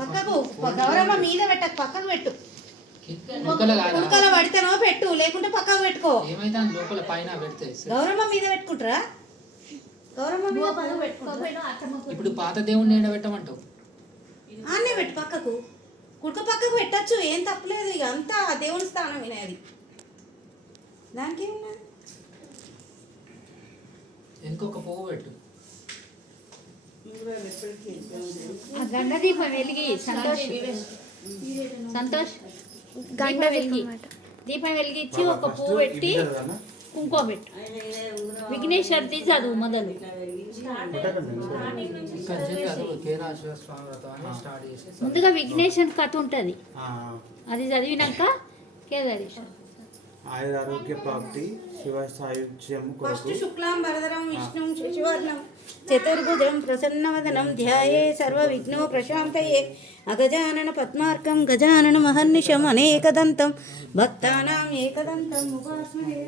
పక్కకు గౌరమ్మ మీద పెట్టకు, పక్కకు పెట్టు. లోపల పడితేనో పెట్టు, లేకుంటే పక్కకు పెట్టుకో. ఏమైతే లోపల పైన పెడితే గౌరమ్మ మీద పెట్టుకుంటారా? గౌరమ్మ మీద ఇప్పుడు పాత దేవుడిని ఏడ పెట్టమంటావు? ఆన్నే పెట్టు, పక్కకు కుడుక పక్కకు పెట్టచ్చు, ఏం తప్పలేదు. ఇక అంతా దేవుని స్థానం వినేది, దానికి ఏమన్నా. ఇంకొక పువ్వు పెట్టు. గండ దీపం వెలిగి సంతోష్ దీపం వెలిగించి ఒక పువ్వు పెట్టి కుంకుమ పెట్టు. విఘ్నేశ్వరుది చదువు మొదలు. ముందుగా విఘ్నేశ్వరుని కథ ఉంటుంది, అది చదివినాక కేదారేశ్వర. ఆయురారోగ్య ప్రాప్తి, శివ సాయుధ్యం కొరకు. శుక్లాం వరదరం విష్ణుం శశివర్ణం చతుర్భుజం ప్రసన్నవదనం ధ్యాయే సర్వ విఘ్నో ప్రశాంతయే. అగజానన పద్మార్కం గజానన మహర్నిశం అనేకదంతం భక్తానాం ఏకదంతం ఉపాస్మహే.